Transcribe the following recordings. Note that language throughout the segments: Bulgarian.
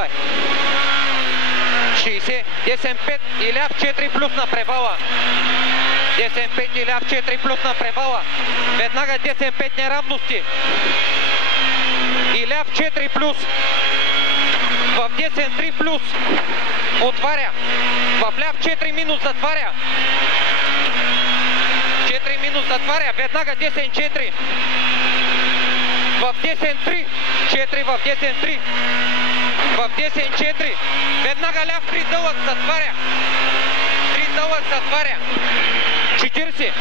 давай. 60, 10-5 и ляв 4 плюс на превала. 10-5 и ляв 4 плюс на превала. Веднага 10-5 неравности. И ляв 4 плюс. В 10-3 плюс. Отваря. В ляв 4 минус затваря. 4 минус затваря. Веднага 10-4. В 10-3. 4 в 10-3. В 10-4. Веднага ляв 3 дълъг затваря. 3 дълъг затваря. 40.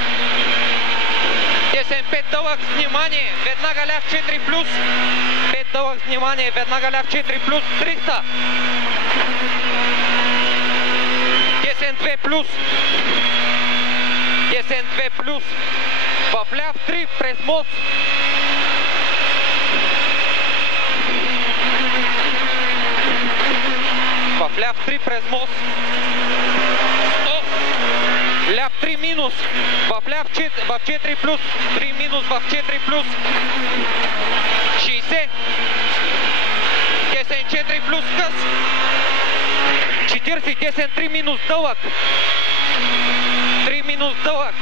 10-5 дълъг внимание. Веднага ляв 4 плюс. 5 дълъг внимание. Веднага ляв 4 плюс. 300. 10-2 плюс. 10-2 плюс. В ляв 3 през мост. В ляв 3 през мост. 100. Ляв 3 минус. В ляв 4, в 4 плюс. 3 минус в 4 плюс. 60. 10-4 плюс къс. 40. 10-3 минус дълъг. 3 минус дълъг.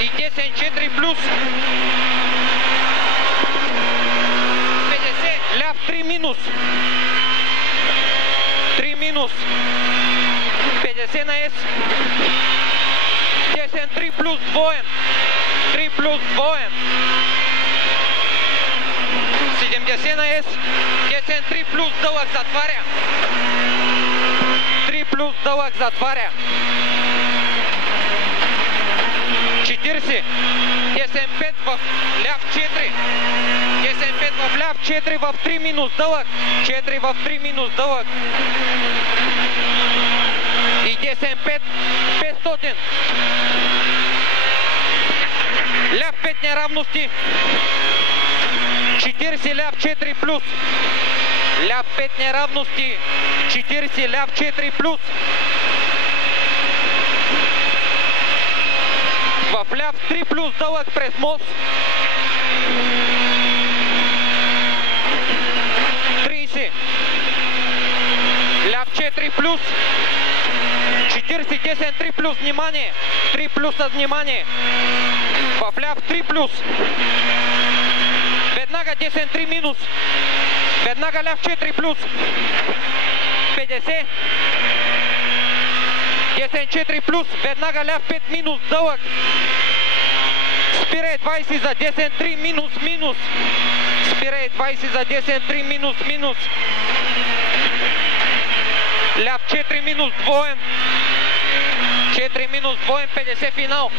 И 10-4 плюс. 50. Ляв 3 минус. 3 минус. 50 на С. 10-3 плюс двоен. 3 плюс двоен. 70 на С. 10-3 плюс дълъг затваря. 3 плюс дълъг затваря. 40. 10-5 в ляв 4. 10-5 в ляв 4 в 3 минус дълъг. 4 в 3 минус дълъг. И 10-5. 500. Ляв 5 неравности. 40 ляв 4 плюс. Ляв 5 неравности. 40 ляв 4 плюс. В ляв 3 плюс дълъг през мост. 30. Ляв 4 плюс. 40, 10, 3 плюс, внимание. 3 плюса, внимание. В ляв 3 плюс. Веднага 10, 3 минус. Веднага ляв 4 плюс. 50. 10, 4 плюс. Веднага ляв 5 минус, дълъг. Спирай 20 за 10, 3 минус, минус. Спирай 20 за 10, 3 минус, минус. Ляв 4 минус двоен. 4 минус двоен, 50 финал.